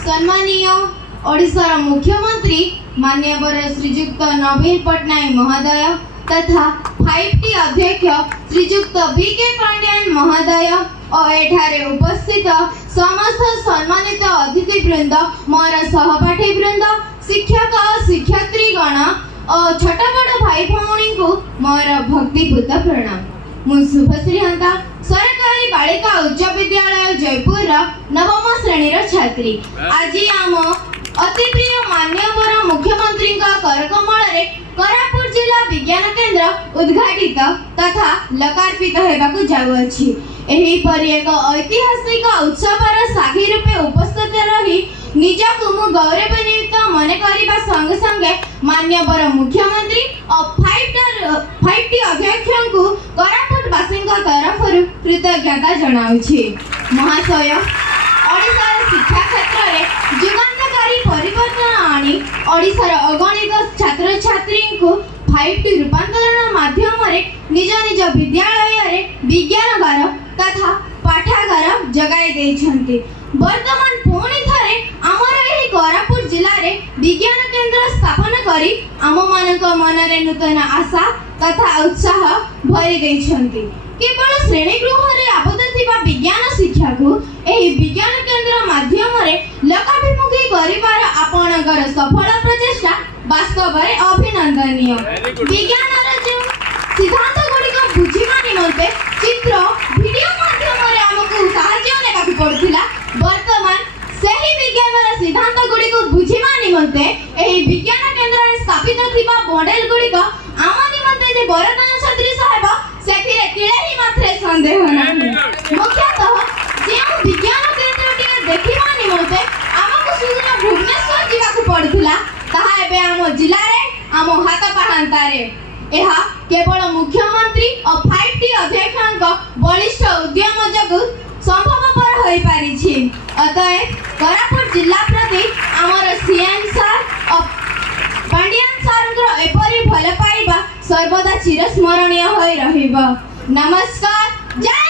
सम्मानीय ओडिशार मुख्यमंत्री माननीय श्रीजुक्त नवीन पट्टनायक महोदय तथा 5T अध्यक्ष श्रीजुक्त बीके पांड्यान महोदय और एठारे उपस्थित समस्त सम्मानित अतिथि वृंद मोर सहपाठी वृंद शिक्षक शिक्षयित्री गण और छोट बड़ भाई भौणी को मोर भक्तिपूत प्रणाम। मु शुभश्री हंता सरकारी बालिका उच्च विद्यालय जयपुर नवम श्रेणी छात्री। आज आम अति प्रिय मान्यवर मुख्यमंत्री करकमल कोरापुट जिला विज्ञान केंद्र उद्घाटित तथा लोकार्पित होगाकू जाउअछि। एही परि एक ऐतिहासिक उत्सवर साक्षी रूपे उपस्थित रही निजकू मु गौरवान्वित मन करबा संग संगे मान्यवर मुख्यमंत्री और 5T अध्यक्ष को कोरापुट वासी तरफ कृतज्ञता जनाउछि। महाशय ओडिशार शिक्षा क्षेत्र में जुगान्तकारी परिवर्तन आनी ओडिशार अगणित छात्र छात्री को 5T रूपांतरण माध्यम निज निज विद्यालय विज्ञानगार तथा पाठागार जगाई देइछन्ति। वर्तमान पुणी थरे आमर एही कोरापुट जिल्ला रे विज्ञान केंद्र स्थापन करी आम मानक मनरे नूतन आशा तथा उत्साह भरी देइछन्ति। केवल श्रेणी गृह रे आबद्ध थिबा विज्ञान शिक्षा को एही विज्ञान केंद्र माध्यम रे लोकाभिमुखी करिवार आपणकर सफल प्रचेष्टा वास्तव रे अभिनंदनीय। विज्ञान रे जे सिद्धांत गुडी को बुझिबा निमंते चित्र वीडियो माध्यम रे हमकु सहायता नेबाकु पड़थिला। वर्तमान सही विज्ञान रे सिद्धांत गुडी को बुझिबा निमंते एही विज्ञान केंद्र रे स्थापित थिबा मॉडल गुडी को आम निमंते जे वरदान सदृश हेबा सेथिरे किळे ही मात्रे संदेह नाही। मुख्यतः जे विज्ञान केंद्र के देखिबा निमंते हमकु सुदूर भुवनेश्वर जिबाकु पड़थिला ताहा एबे आम जिल्ला रे आम हाथ पाहांता रे। एहा केवल मुख्यमंत्री और 5T अध्यक्ष बलिष्ठ उद्यम जोगु संभवपर होई पारिछि। अतएव कोरापुट जिला प्रति आमर सीएम सर और पांड्यान सर एपरी भल पाइबा सर्वदा चिरस्मरणीय होई रहिबो। नमस्कार। जय